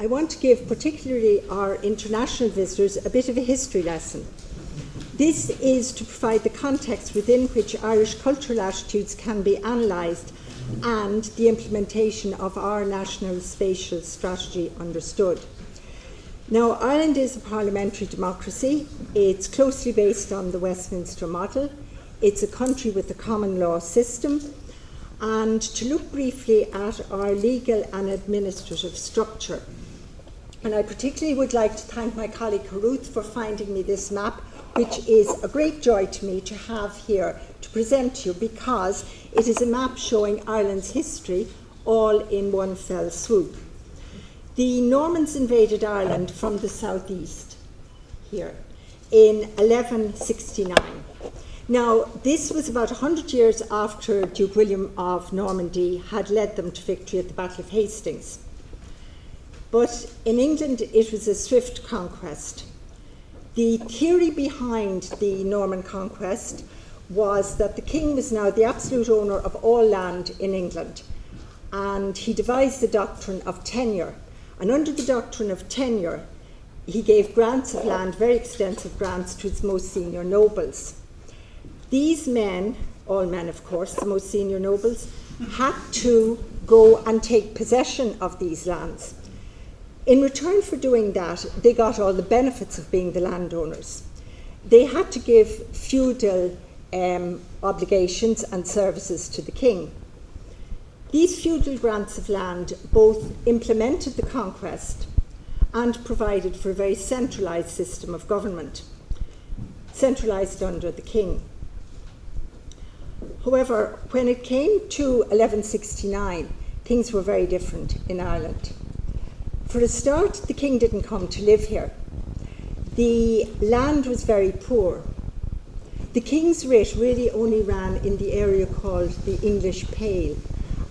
I want to give particularly our international visitors a bit of a history lesson. This is to provide the context within which Irish cultural attitudes can be analysed and the implementation of our national spatial strategy understood. Now, Ireland is a parliamentary democracy. It's closely based on the Westminster model. It's a country with a common law system. And to look briefly at our legal and administrative structure. And I particularly would like to thank my colleague Caruth for finding me this map, which is a great joy to me to have here to present to you, because it is a map showing Ireland's history all in one fell swoop. The Normans invaded Ireland from the southeast here in 1169. Now, this was about 100 years after Duke William of Normandy had led them to victory at the Battle of Hastings. But in England, it was a swift conquest. The theory behind the Norman conquest was that the king was now the absolute owner of all land in England, and he devised the doctrine of tenure. And under the doctrine of tenure, he gave grants of land, very extensive grants, to his most senior nobles. These men, all men of course, the most senior nobles, had to go and take possession of these lands. In return for doing that, they got all the benefits of being the landowners. They had to give feudal obligations and services to the king. These feudal grants of land both implemented the conquest and provided for a very centralised system of government, centralised under the king. However, when it came to 1169, things were very different in Ireland. For a start, the king didn't come to live here. The land was very poor. The king's writ really only ran in the area called the English Pale,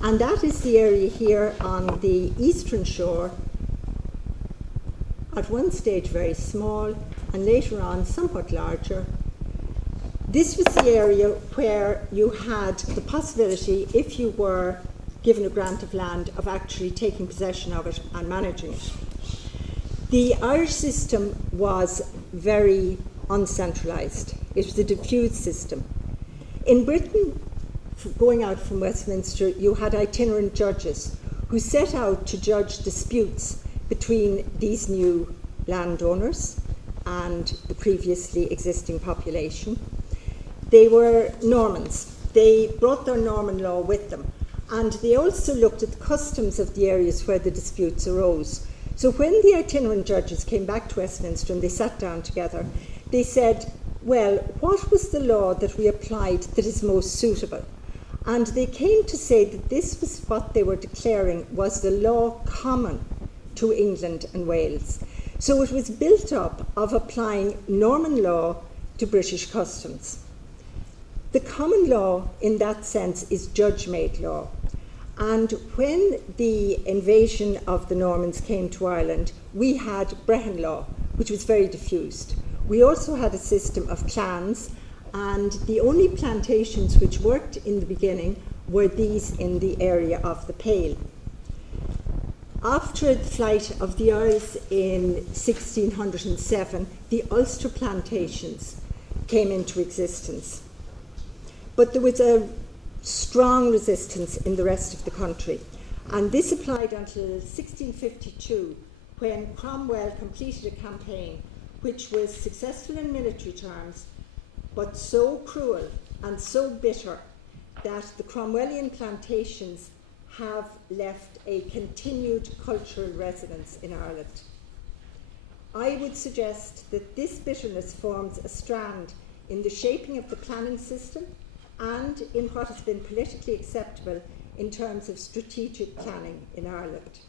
and that is the area here on the eastern shore, at one stage very small, and later on somewhat larger. This was the area where you had the possibility, if you were given a grant of land, of actually taking possession of it and managing it. The Irish system was very uncentralised. It was a diffused system. In Britain, going out from Westminster, you had itinerant judges who set out to judge disputes between these new landowners and the previously existing population. They were Normans. They brought their Norman law with them, and they also looked at the customs of the areas where the disputes arose. So when the itinerant judges came back to Westminster and they sat down together, they said, well, what was the law that we applied that is most suitable? And they came to say that this was what they were declaring was the law common to England and Wales. So it was built up of applying Norman law to British customs. The common law in that sense is judge-made law. And when the invasion of the Normans came to Ireland, we had Brehon law, which was very diffused. We also had a system of clans, and the only plantations which worked in the beginning were these in the area of the Pale. After the flight of the Earls in 1607, the Ulster plantations came into existence. But there was a strong resistance in the rest of the country, and this applied until 1652, when Cromwell completed a campaign which was successful in military terms, but so cruel and so bitter that the Cromwellian plantations have left a continued cultural resonance in Ireland. I would suggest that this bitterness forms a strand in the shaping of the planning system and in what has been politically acceptable in terms of strategic planning in Ireland.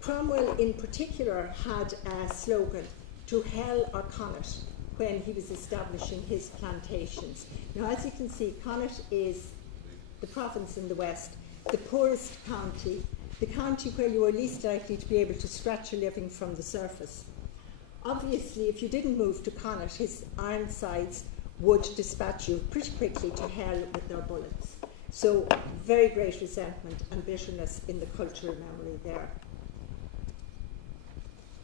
Cromwell in particular had a slogan, "To hell or Connacht," when he was establishing his plantations. Now, as you can see, Connacht is the province in the west, the poorest county, the county where you are least likely to be able to scratch a living from the surface. Obviously, if you didn't move to Connacht, his Ironsides would dispatch you pretty quickly to hell with their bullets. So very great resentment and bitterness in the cultural memory there.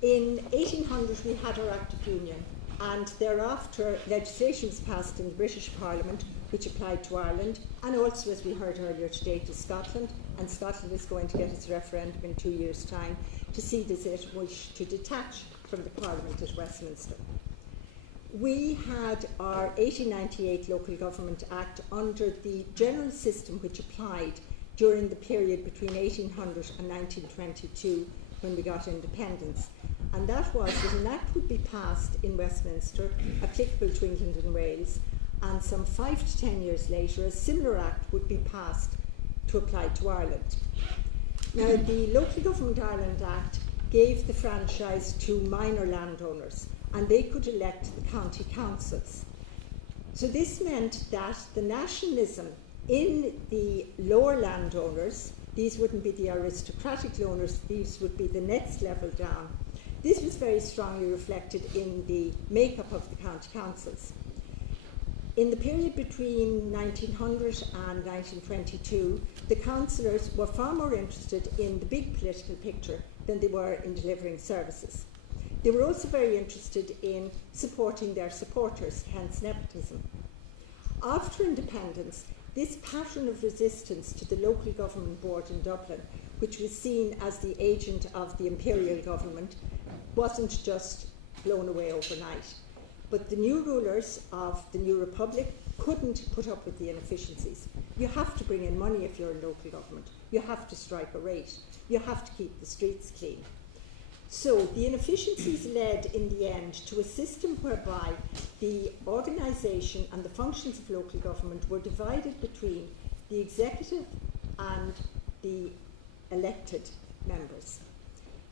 In 1800 we had our Act of Union, and thereafter legislation was passed in the British Parliament which applied to Ireland, and also, as we heard earlier today, to Scotland, and Scotland is going to get its referendum in 2 years' time to see does it wish to detach from the Parliament at Westminster. We had our 1898 Local Government Act under the general system which applied during the period between 1800 and 1922 when we got independence. And that was that an act would be passed in Westminster applicable to England and Wales, and some 5 to 10 years later a similar act would be passed to apply to Ireland. Now, the Local Government Ireland Act gave the franchise to minor landowners, and they could elect the county councils. So this meant that the nationalism in the lower landowners, these wouldn't be the aristocratic owners, these would be the next level down. This was very strongly reflected in the makeup of the county councils. In the period between 1900 and 1922, the councillors were far more interested in the big political picture than they were in delivering services. They were also very interested in supporting their supporters, hence nepotism. After independence, this pattern of resistance to the local government board in Dublin, which was seen as the agent of the imperial government, wasn't just blown away overnight. But the new rulers of the new republic couldn't put up with the inefficiencies. You have to bring in money if you're in local government. You have to strike a rate. You have to keep the streets clean. So the inefficiencies led in the end to a system whereby the organisation and the functions of local government were divided between the executive and the elected members.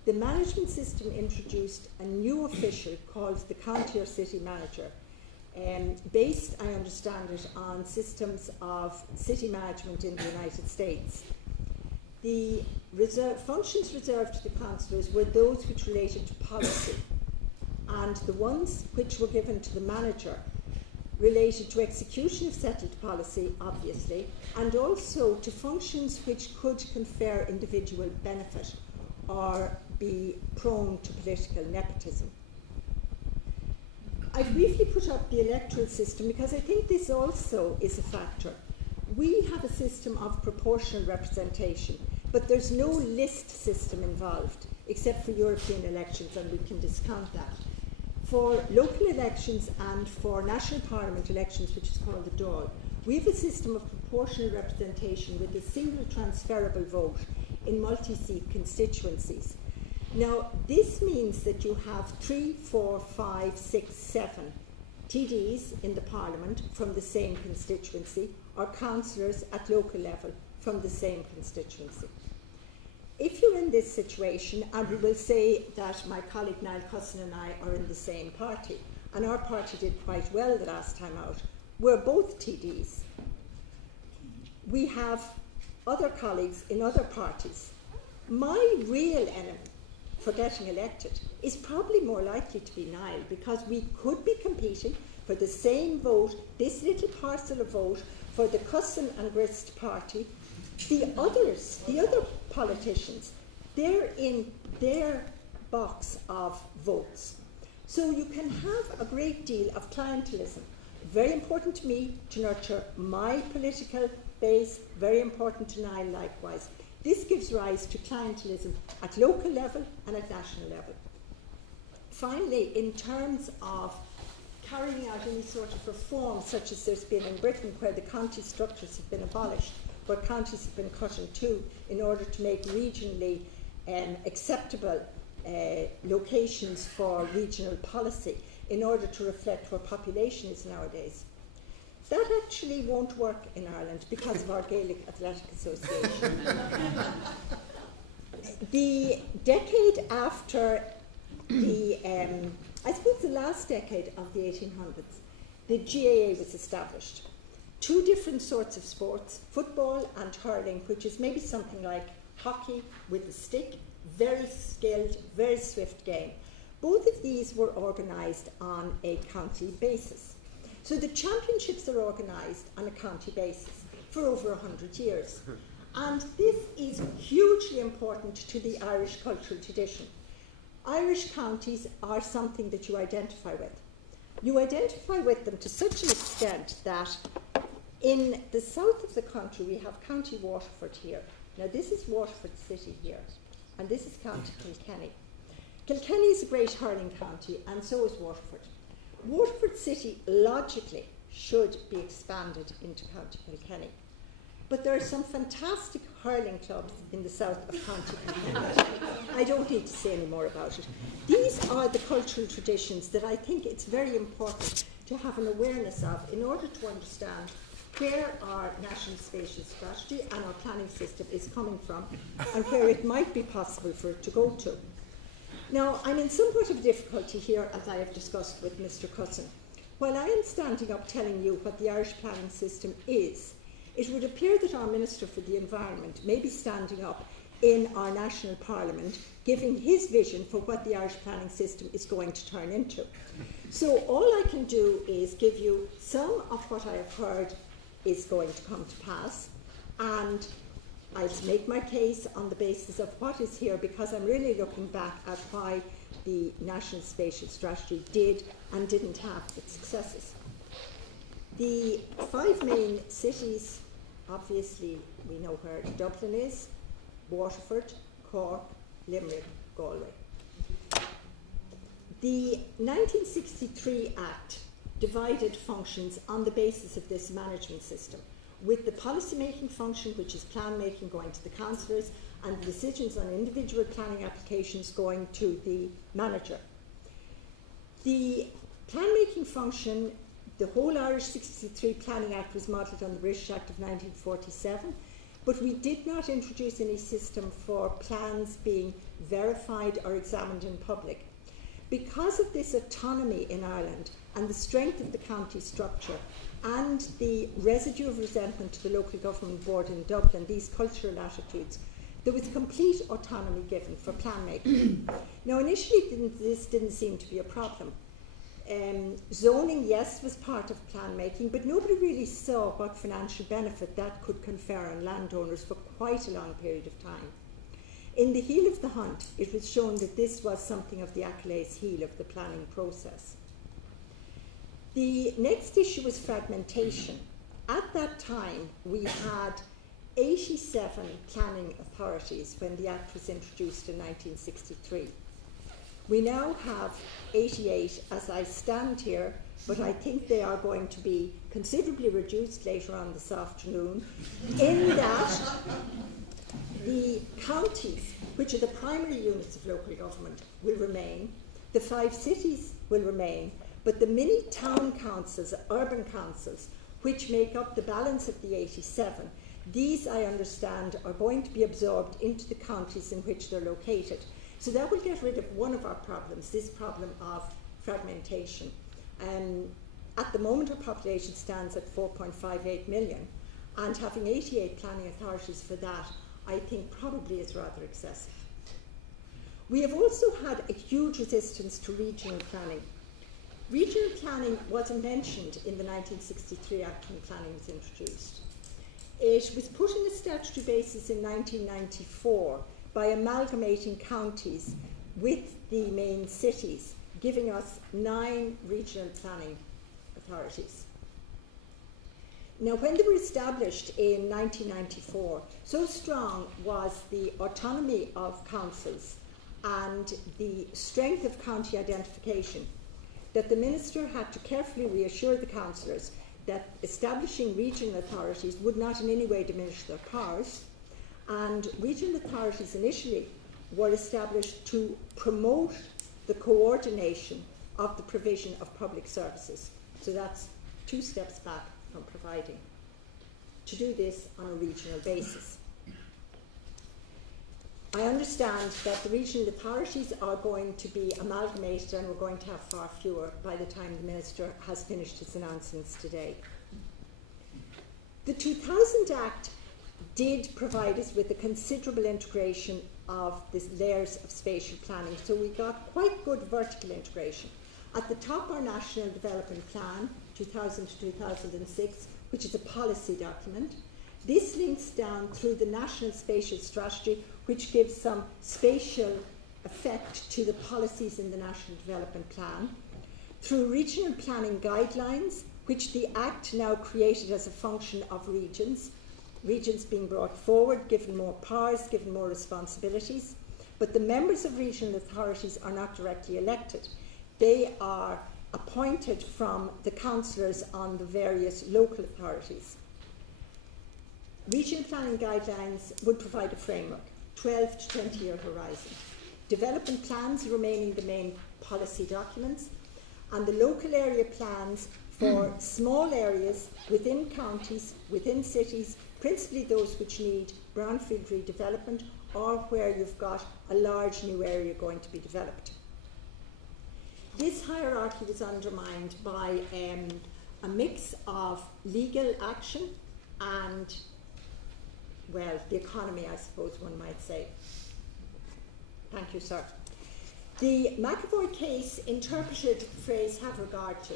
The management system introduced a new official called the county or city manager, based, I understand it, on systems of city management in the United States. The functions reserved to the councillors were those which related to policy, and the ones which were given to the manager related to execution of settled policy, obviously, and also to functions which could confer individual benefit or be prone to political nepotism. I briefly put up the electoral system because I think this also is a factor. We have a system of proportional representation, but there's no list system involved, except for European elections, and we can discount that. For local elections and for national parliament elections, which is called the Dáil, we have a system of proportional representation with a single transferable vote in multi-seat constituencies. Now, this means that you have 3, 4, 5, 6, 7 TDs in the Parliament from the same constituency, or councillors at local level from the same constituency. If you're in this situation, and we will say that my colleague Niall Cusson and I are in the same party, and our party did quite well the last time out, we're both TDs. We have other colleagues in other parties. My real enemy for getting elected is probably more likely to be Niall, because we could be competing for the same vote, this little parcel of vote, for the Cusson and Grist party. The others, the other politicians, they're in their box of votes. So you can have a great deal of clientelism. Very important to me to nurture my political base, very important to Niall likewise. This gives rise to clientelism at local level and at national level. Finally, in terms of carrying out any sort of reform, such as there's been in Britain, where the county structures have been abolished, where counties have been cut in two in order to make regionally acceptable locations for regional policy in order to reflect where population is nowadays. That actually won't work in Ireland because of our Gaelic Athletic Association. The decade after the, I suppose the last decade of the 1800s, the GAA was established. Two different sorts of sports, football and hurling, which is maybe something like hockey with a stick, very skilled, very swift game. Both of these were organised on a county basis. So the championships are organised on a county basis. for over 100 years. And this is hugely important to the Irish cultural tradition. Irish counties are something that you identify with. You identify with them to such an extent that in the south of the country we have County Waterford here. Now this is Waterford City here, and this is County Kilkenny. Kilkenny is a great hurling county, and so is Waterford. Waterford City logically should be expanded into County Kilkenny. But there are some fantastic hurling clubs in the south of County Kilkenny. I don't need to say any more about it. These are the cultural traditions that I think it's very important to have an awareness of in order to understand where our national spatial strategy and our planning system is coming from and where it might be possible for it to go to. Now, I'm in somewhat of difficulty here, as I have discussed with Mr. Cusson. While I am standing up telling you what the Irish planning system is, it would appear that our Minister for the Environment may be standing up in our national parliament giving his vision for what the Irish planning system is going to turn into. So all I can do is give you some of what I have heard is going to come to pass, and I'll make my case on the basis of what is here, because I'm really looking back at why the National Spatial Strategy did and didn't have its successes. The 5 main cities, obviously we know where Dublin is, Waterford, Cork, Limerick, Galway. The 1963 Act divided functions on the basis of this management system, with the policy-making function, which is plan-making, going to the councillors, and the decisions on individual planning applications going to the manager. The plan-making function, the whole Irish 63 Planning Act was modelled on the British Act of 1947, but we did not introduce any system for plans being verified or examined in public. Because of this autonomy in Ireland and the strength of the county structure and the residue of resentment to the local government board in Dublin, these cultural attitudes, there was complete autonomy given for plan making. Now initially this didn't seem to be a problem. Zoning, yes, was part of plan making, but nobody really saw what financial benefit that could confer on landowners for quite a long period of time. In the heel of the hunt, it was shown that this was something of the Achilles heel of the planning process. The next issue was fragmentation. At that time, we had 87 planning authorities when the Act was introduced in 1963. We now have 88 as I stand here, but I think they are going to be considerably reduced later on this afternoon, in that the counties, which are the primary units of local government, will remain, the 5 cities will remain, but the mini town councils, urban councils, which make up the balance of the 87, these, I understand, are going to be absorbed into the counties in which they're located. So that will get rid of one of our problems, this problem of fragmentation. At the moment, our population stands at 4.58 million, and having 88 planning authorities for that, I think probably is rather excessive. We have also had a huge resistance to regional planning. Regional planning wasn't mentioned in the 1963 Act when planning was introduced. It was put in a statutory basis in 1994 by amalgamating counties with the main cities, giving us 9 regional planning authorities. Now, when they were established in 1994, so strong was the autonomy of councils and the strength of county identification that the Minister had to carefully reassure the councillors that establishing regional authorities would not in any way diminish their powers, and regional authorities initially were established to promote the coordination of the provision of public services. So that's 2 steps back from providing, to do this on a regional basis. I understand that the regional authorities are going to be amalgamated and we're going to have far fewer by the time the Minister has finished his announcements today. The 2000 Act did provide us with a considerable integration of the layers of spatial planning, so we got quite good vertical integration. At the top, our National Development Plan, 2000 to 2006, which is a policy document. This links down through the National Spatial Strategy, which gives some spatial effect to the policies in the National Development Plan, through regional planning guidelines, which the Act now created as a function of regions being brought forward, given more powers, given more responsibilities, but the members of regional authorities are not directly elected. They are appointed from the councillors on the various local authorities. Regional planning guidelines would provide a framework, 12 to 20-year horizon. Development plans remaining the main policy documents, and the local area plans for small areas within counties, within cities, principally those which need brownfield redevelopment or where you've got a large new area going to be developed. This hierarchy was undermined by a mix of legal action and, well, the economy, I suppose one might say. Thank you, sir. The McAvoy case interpreted the phrase "have regard to."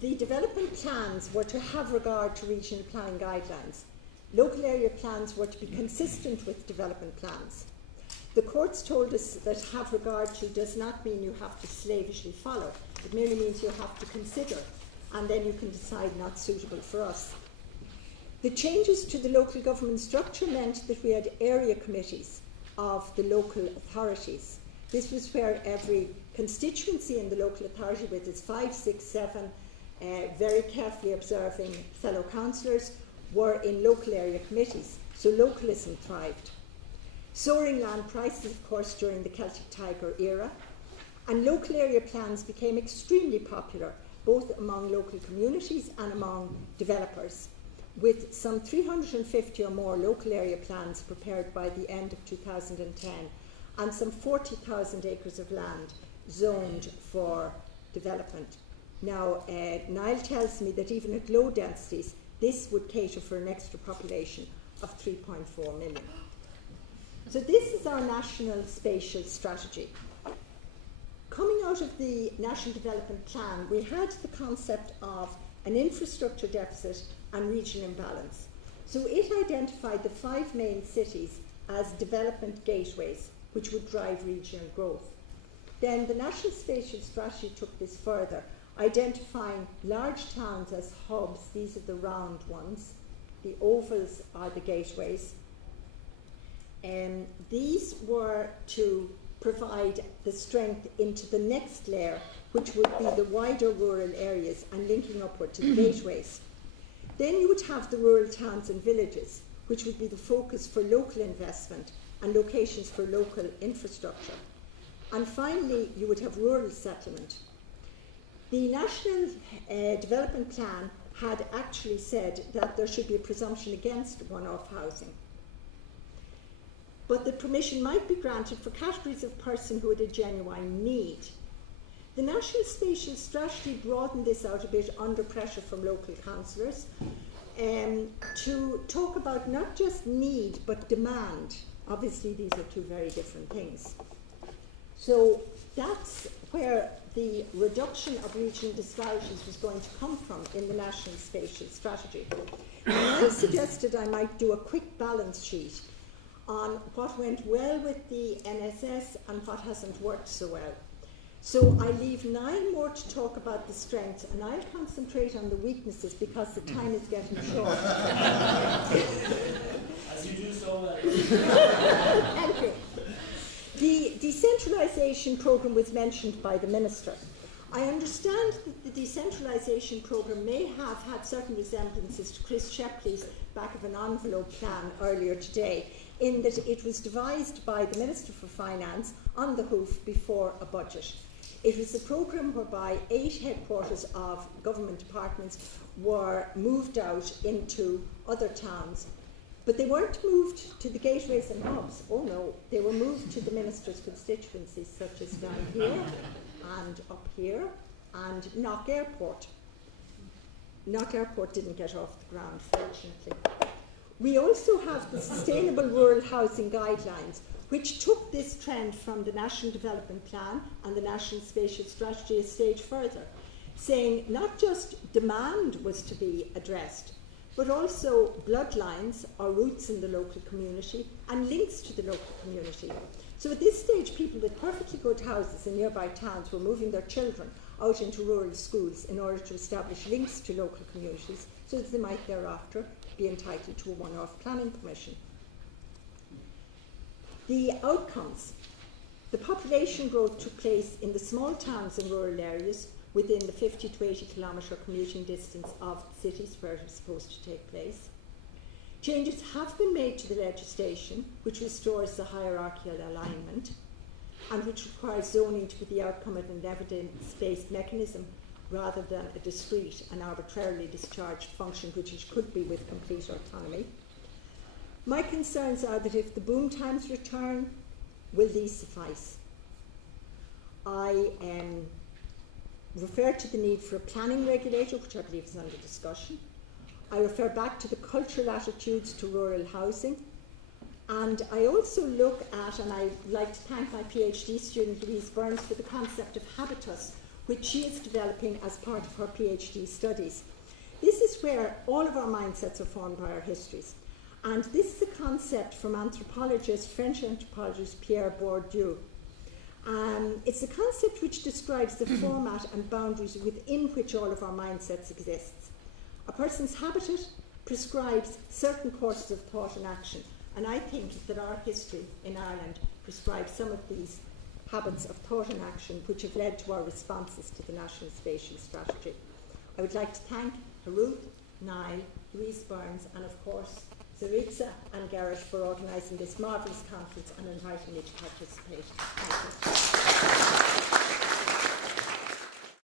The development plans were to have regard to regional planning guidelines. Local area plans were to be consistent with development plans. The courts told us that have regard to does not mean you have to slavishly follow. It merely means you have to consider, and then you can decide not suitable for us. The changes to the local government structure meant that we had area committees of the local authorities. This was where every constituency in the local authority, with its 5, 6, 7 very carefully observing fellow councillors, were in local area committees, so localism thrived. Soaring land prices, of course, during the Celtic Tiger era, and local area plans became extremely popular, both among local communities and among developers, with some 350 or more local area plans prepared by the end of 2010, and some 40,000 acres of land zoned for development. Now, Niall tells me that even at low densities, this would cater for an extra population of 3.4 million. So this is our national spatial strategy. Coming out of the National Development Plan, we had the concept of an infrastructure deficit and regional imbalance. So it identified the 5 main cities as development gateways, which would drive regional growth. Then the National Spatial Strategy took this further, identifying large towns as hubs. These are the round ones. The ovals are the gateways. These were to provide the strength into the next layer, which would be the wider rural areas and linking upward to the gateways. Then you would have the rural towns and villages, which would be the focus for local investment and locations for local infrastructure. And finally, you would have rural settlement. The National Development Plan had actually said that there should be a presumption against one-off housing, but the permission might be granted for categories of person who had a genuine need. The National Spatial Strategy broadened this out a bit under pressure from local councillors to talk about not just need but demand. Obviously, these are two very different things. So that's where the reduction of regional disparities was going to come from in the National Spatial Strategy. And I suggested I might do a quick balance sheet on what went well with the NSS and what hasn't worked so well. So I leave Niall more to talk about the strengths, and I'll concentrate on the weaknesses because the time is getting short. As you do so well. Thank you. The decentralisation programme was mentioned by the Minister. I understand that the decentralisation programme may have had certain resemblances to Chris Shepley's back of an envelope plan earlier today, in that it was devised by the Minister for Finance on the hoof before a budget. It was a programme whereby 8 headquarters of government departments were moved out into other towns, but they weren't moved to the gateways and hubs. Oh no, they were moved to the Minister's constituencies, such as down here and up here, and Knock Airport. Knock Airport didn't get off the ground, fortunately. We also have the Sustainable Rural Housing Guidelines, which took this trend from the National Development Plan and the National Spatial Strategy a stage further, saying not just demand was to be addressed, but also bloodlines or roots in the local community and links to the local community. So at this stage, people with perfectly good houses in nearby towns were moving their children out into rural schools in order to establish links to local communities so that they might thereafter be entitled to a one-off planning permission. The outcomes. The population growth took place in the small towns and rural areas within the 50 to 80 kilometre commuting distance of cities where it was supposed to take place. Changes have been made to the legislation which restores the hierarchical alignment and which requires zoning to be the outcome of an evidence-based mechanism rather than a discrete and arbitrarily discharged function which it could be with complete autonomy. My concerns are that if the boom times return, will these suffice? I refer to the need for a planning regulator, which I believe is under discussion. I refer back to the cultural attitudes to rural housing. And I also look at, and I'd like to thank my PhD student Louise Burns for the concept of habitus, which she is developing as part of her PhD studies. This is where all of our mindsets are formed by our histories. And this is a concept from French anthropologist Pierre Bourdieu. It's a concept which describes the format and boundaries within which all of our mindsets exist. A person's habitat prescribes certain courses of thought and action, and I think that our history in Ireland prescribes some of these habits of thought and action which have led to our responses to the National Spatial Strategy. I would like to thank Haruth, Niall, Louise Burns, and of course Zaritza and Garrett for organising this marvellous conference and inviting me to participate. Thank you.